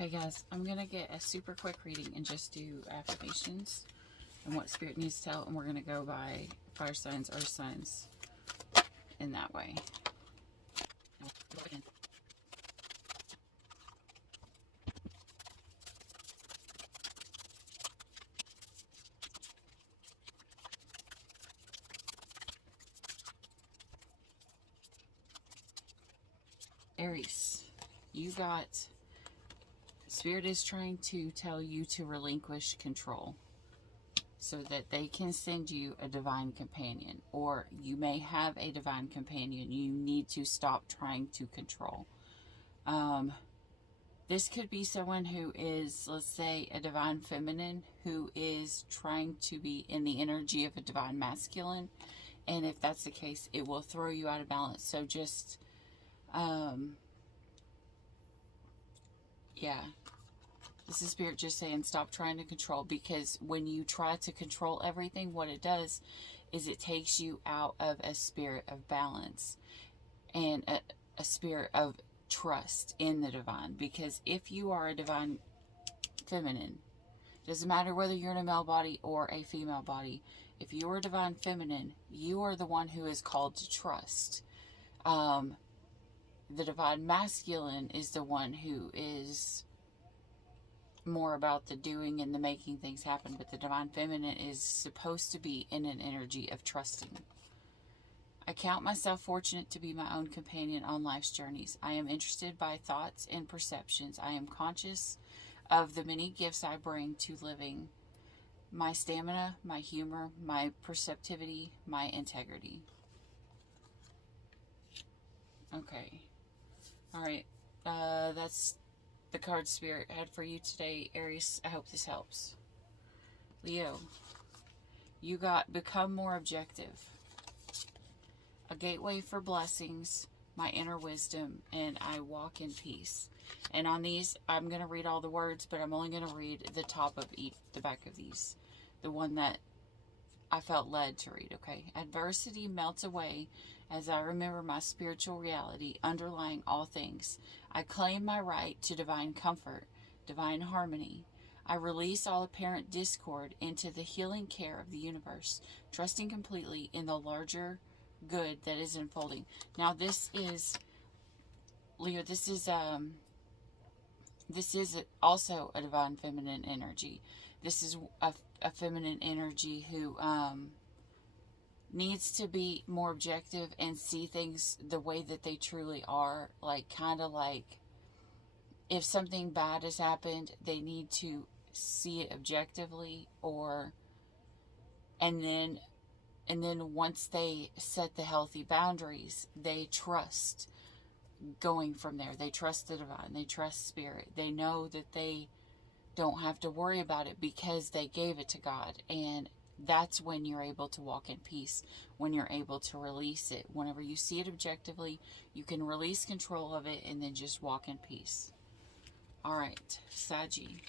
Okay, guys, I'm going to get a super quick reading and just do affirmations and what Spirit needs to tell, and we're going to go by fire signs, earth signs, in that way. Aries, you got... Spirit is trying to tell you to relinquish control so that they can send you a divine companion, or you may have a divine companion you need to stop trying to control. This could be someone who is, let's say, a divine feminine who is trying to be in the energy of a divine masculine, and if that's the case, it will throw you out of balance. So just yeah, this is Spirit just saying stop trying to control, because when you try to control everything, what it does is it takes you out of a spirit of balance and a spirit of trust in the divine. Because if you are a divine feminine, doesn't matter whether you're in a male body or a female body, if you are a divine feminine, you are the one who is called to trust. The divine masculine is the one who is more about the doing and the making things happen, but the divine feminine is supposed to be in an energy of trusting. I count myself fortunate to be my own companion on life's journeys. I am interested by thoughts and perceptions. I am conscious of the many gifts I bring to living. My stamina, my humor, my perceptivity, my integrity. Okay. Alright. That's the card Spirit had for you today, Aries. I hope this helps. Leo, you got become more objective. A gateway for blessings, my inner wisdom, and I walk in peace. And on these, I'm going to read all the words, but I'm only going to read the top of each, the back of these. The one that I felt led to read, okay? Adversity melts away as I remember my spiritual reality underlying all things. I claim my right to divine comfort, divine harmony. I release all apparent discord into the healing care of the universe, trusting completely in the larger good that is unfolding. Now this is, Leo, this is also a divine feminine energy. This is a feminine energy who needs to be more objective and see things the way that they truly are. Like, kind of like if something bad has happened, they need to see it objectively, or and then once they set the healthy boundaries, they trust going from there. They trust the divine. They trust Spirit. They know that they don't have to worry about it because they gave it to God. And that's when you're able to walk in peace, when you're able to release it. Whenever you see it objectively, you can release control of it and then just walk in peace. All right, Saggy.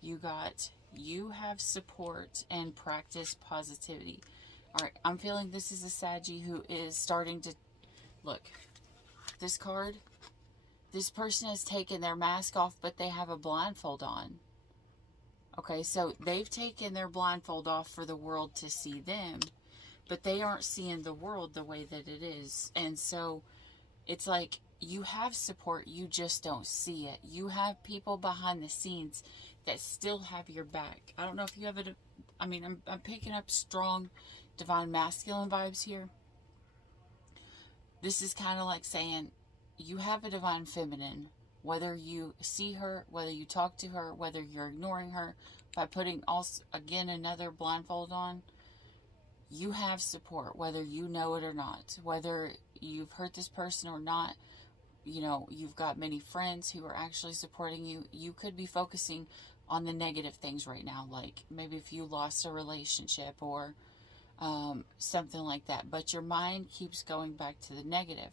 You have support and practice positivity. All right, I'm feeling this is a Saggy who is starting to... Look, this card, this person has taken their mask off, but they have a blindfold on. Okay, so they've taken their blindfold off for the world to see them, but they aren't seeing the world the way that it is. And so it's like you have support, you just don't see it. You have people behind the scenes that still have your back. I don't know if you have it. I mean, I'm picking up strong divine masculine vibes here. This is kind of like saying you have a divine feminine, whether you see her, whether you talk to her, whether you're ignoring her by putting also, again, another blindfold on. You have support, whether you know it or not, whether you've hurt this person or not. You know, you've got many friends who are actually supporting you. You could be focusing on the negative things right now, like maybe if you lost a relationship or something like that, but your mind keeps going back to the negative.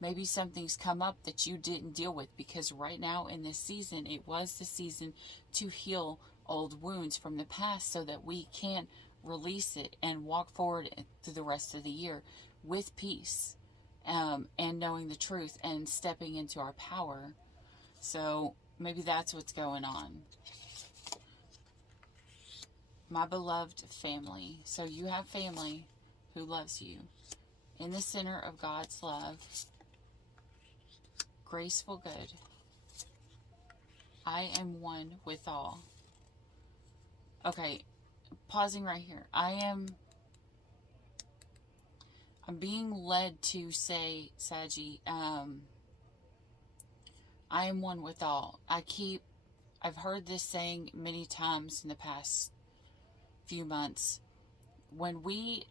Maybe something's come up that you didn't deal with, because right now in this season, it was the season to heal old wounds from the past so that we can release it and walk forward through the rest of the year with peace. and knowing the truth and stepping into our power. So maybe that's what's going on. My beloved family. So you have family who loves you. In the center of God's love, graceful good. I am one with all. Okay, pausing right here. I'm being led to say, Saggy, I am one with all. I've heard this saying many times in the past few months. When we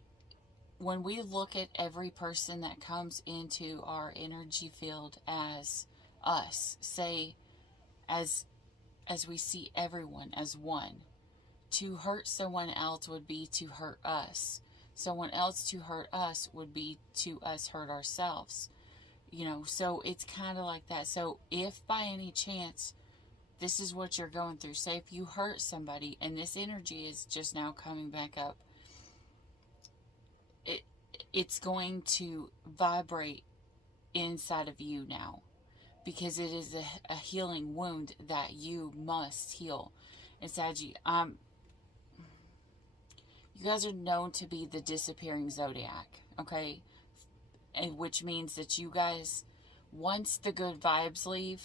look at every person that comes into our energy field as us, say as we see everyone as one, to hurt someone else would be to hurt us. Someone else to hurt us would be to us hurt ourselves. So it's kind of like that. So if by any chance this is what you're going through, say if you hurt somebody and this energy is just now coming back up, it's going to vibrate inside of you now, because it is a healing wound that you must heal. And Saggy, you guys are known to be the disappearing zodiac, okay? And which means that you guys, once the good vibes leave,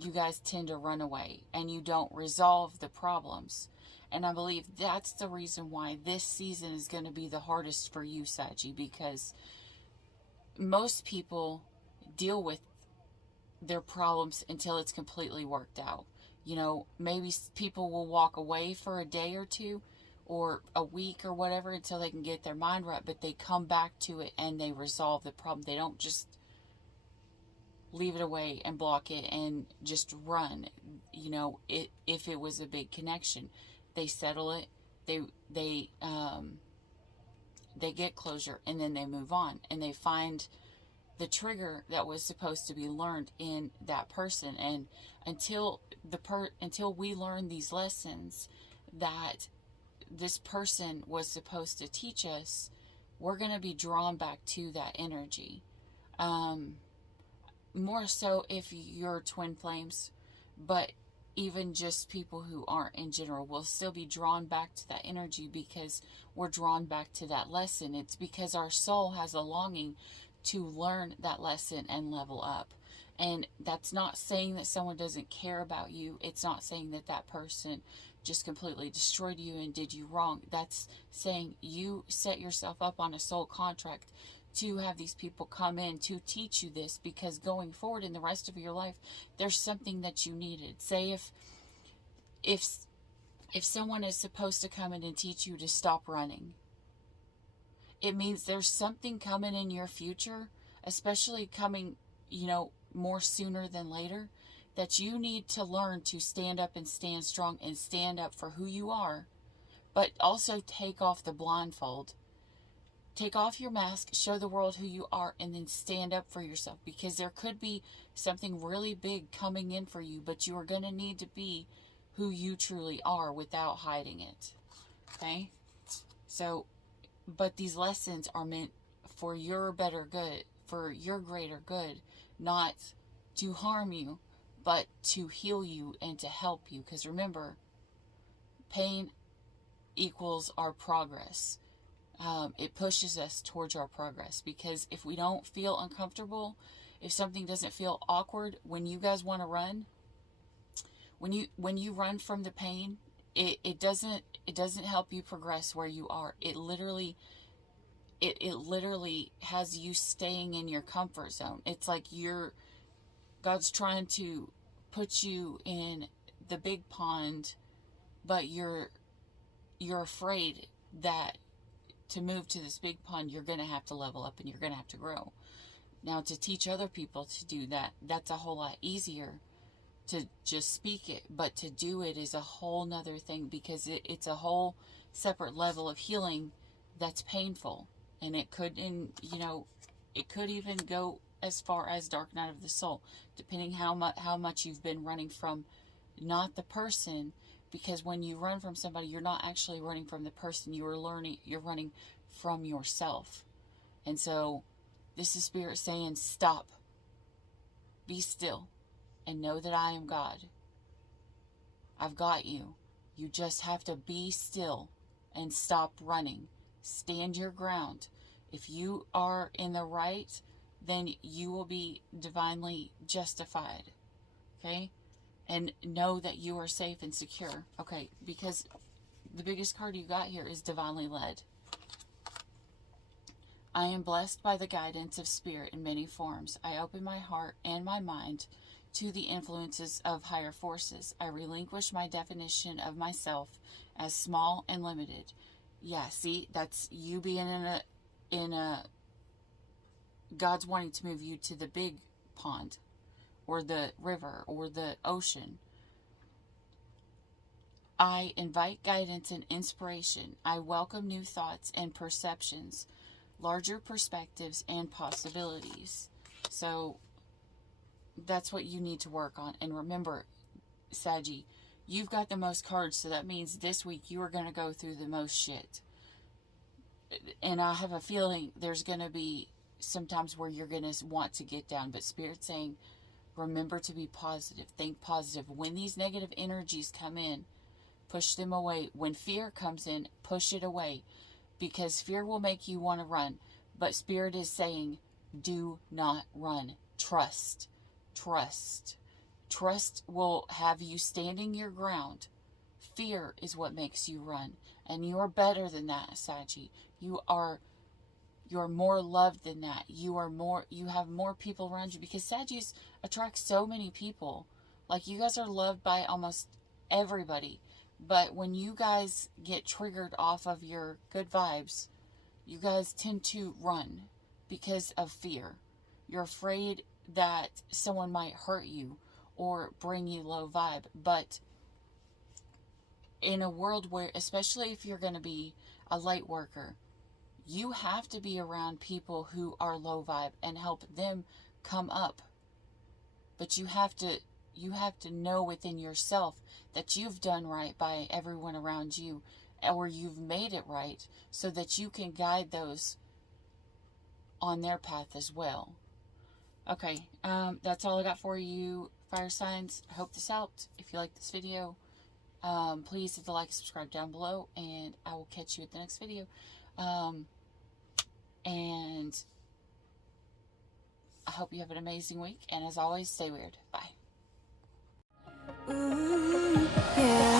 you guys tend to run away and you don't resolve the problems. And I believe that's the reason why this season is going to be the hardest for you, Saggy, because most people deal with their problems until it's completely worked out. Maybe people will walk away for a day or two or a week or whatever until they can get their mind right, but they come back to it and they resolve the problem. They don't just leave it away and block it and just run. If it was a big connection, they settle it, they get closure, and then they move on and they find the trigger that was supposed to be learned in that person. And until we learn these lessons that this person was supposed to teach us, we're going to be drawn back to that energy. More so if you're twin flames, but even just people who aren't in general will still be drawn back to that energy, because we're drawn back to that lesson. It's because our soul has a longing to learn that lesson and level up. And that's not saying that someone doesn't care about you. It's not saying that that person just completely destroyed you and did you wrong. That's saying you set yourself up on a soul contract to have these people come in to teach you this, because going forward in the rest of your life, there's something that you needed. Say if someone is supposed to come in and teach you to stop running, it means there's something coming in your future, especially coming, more sooner than later, that you need to learn to stand up and stand strong and stand up for who you are, but also take off the blindfold. Take off your mask, show the world who you are, and then stand up for yourself, because there could be something really big coming in for you, but you are going to need to be who you truly are without hiding it. Okay? So, but these lessons are meant for your better good, for your greater good, not to harm you, but to heal you and to help you. Because remember, pain equals our progress. It pushes us towards our progress, because if we don't feel uncomfortable, if something doesn't feel awkward, when you guys want to run, when you run from the pain, it doesn't help you progress where you are. It literally has you staying in your comfort zone. It's like God's trying to put you in the big pond, but you're afraid that to move to this big pond, you're going to have to level up and you're going to have to grow. Now, to teach other people to do that, that's a whole lot easier to just speak it, but to do it is a whole nother thing, because it's a whole separate level of healing that's painful. And it could even go as far as dark night of the soul, depending how much you've been running from not the person. Because when you run from somebody, you're not actually running from the person. You're running from yourself. And so This is Spirit saying, stop. Be still and know that I am God. I've got you. You just have to be still and stop running. Stand your ground. If you are in the right, then you will be divinely justified. Okay? And know that you are safe and secure. Okay, because the biggest card you got here is divinely led. I am blessed by the guidance of Spirit in many forms. I open my heart and my mind to the influences of higher forces. I relinquish my definition of myself as small and limited. Yeah, see, that's you being in a God's wanting to move you to the big pond or the river or the ocean. I invite guidance and inspiration. I welcome new thoughts and perceptions, larger perspectives and possibilities. So that's what you need to work on. And remember, Saggy, you've got the most cards, so that means this week you are going to go through the most shit. And I have a feeling there's going to be some times where you're going to want to get down, but Spirit's saying, remember to be positive. Think positive. When these negative energies come in, push them away. When fear comes in, push it away, because fear will make you want to run. But Spirit is saying, do not run. Trust. Trust. Trust will have you standing your ground. Fear is what makes you run. And you are better than that, Saji. You're more loved than that. You have more people around you, because Sagittarius attracts so many people. Like, you guys are loved by almost everybody. But when you guys get triggered off of your good vibes, you guys tend to run because of fear. You're afraid that someone might hurt you or bring you low vibe. But in a world where, especially if you're going to be a light worker, you have to be around people who are low vibe and help them come up. But you have to know within yourself that you've done right by everyone around you, or you've made it right, so that you can guide those on their path as well. Okay, that's all I got for you, fire signs. I hope this helped. If you like this video, please hit the like and subscribe down below, and I will catch you at the next video. And I hope you have an amazing week, and as always, stay weird. Bye. Ooh, yeah.